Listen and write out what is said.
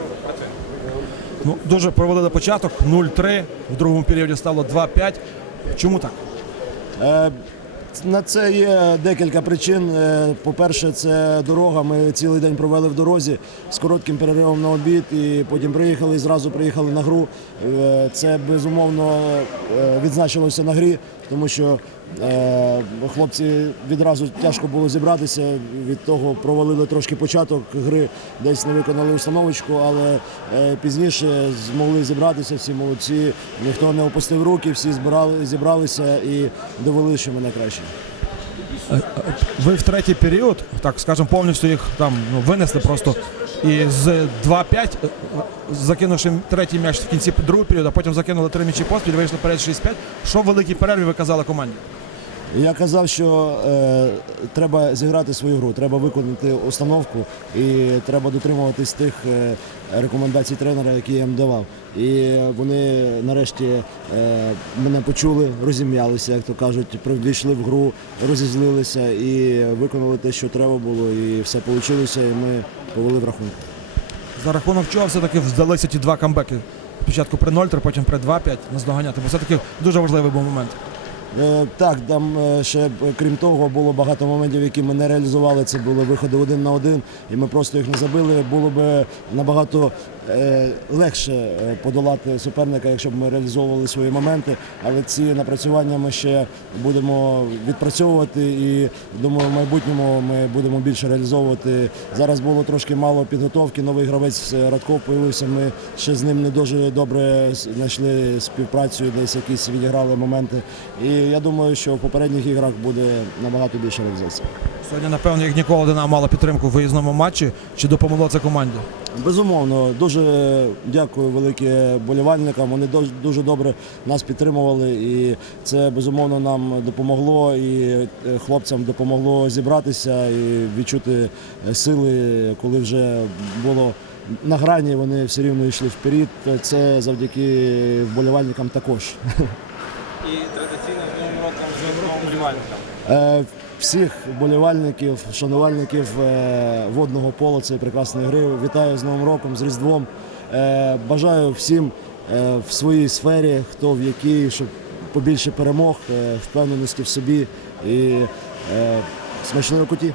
вашу картину? Ну, дуже провалили початок 0-3, в другому періоді стало 2-5. Чому так? Е, На це є декілька причин. Е, По-перше, це дорога. Ми цілий день провели в дорозі з коротким переривом на обід, і потім приїхали і зразу приїхали на гру. Е, Це безумовно е, відзначилося на грі, тому що хлопці відразу тяжко було зібратися. Від того провалили трошки початок гри, десь не виконали установочку, але е, пізніше змогли зібратися. Всі молодці. Ніхто не опустив руки, всі збирали, зібралися і довели, що ми найкраще. Ви в третій період, так скажемо, повністю їх там ну, винесли просто. І з 2-5, е, закинувши третій м'яч в кінці другого періоду, а потім закинули три м'ячі поспіль, вийшли перед 6-5. Що в великій перерві ви казали команді? Я казав, що е, треба зіграти свою гру, треба виконати установку і треба дотримуватись тих е, рекомендацій тренера, які я їм давав. І вони нарешті е, мене почули, розім'ялися, як то кажуть, прийшли в гру, розізлилися і виконали те, що треба було, і все вийшло, і ми повели в рахунок. За рахунок чого все-таки вдалися ті два камбеки? Спочатку при 0-3, потім при 2-5 наздоганяти, бо все-таки дуже важливий був момент. Е, Так, там е, ще е, крім того було багато моментів, які ми не реалізували. Це були виходи один на один, і ми просто їх не забили. Було б набагато легше подолати суперника, якщо б ми реалізовували свої моменти. Але ці напрацювання ми ще будемо відпрацьовувати і думаю, в майбутньому ми будемо більше реалізовувати. Зараз було трошки мало підготовки. Новий гравець Радков появився. Ми ще з ним не дуже добре знайшли співпрацю, десь якісь відіграли моменти. І я думаю, що в попередніх іграх буде набагато більше реалізація. Сьогодні, напевно, як ніколи Динамо мало підтримку в виїзному матчі. Чи допомогло це команді? Безумовно, дуже дякую велике болівальникам. Вони дуже добре нас підтримували, і це безумовно нам допомогло і е, хлопцям допомогло зібратися і відчути сили, коли вже було. На грані вони все рівно йшли вперед. Це завдяки вболівальникам також. І традиційно Е, Всіх болівальників, шанувальників е, водного пола цієї прекрасної гри. Вітаю з Новим роком, з Різдвом. Е, Бажаю всім в своїй сфері, хто в якій, щоб побільше перемог, впевненості в собі і смачної куті.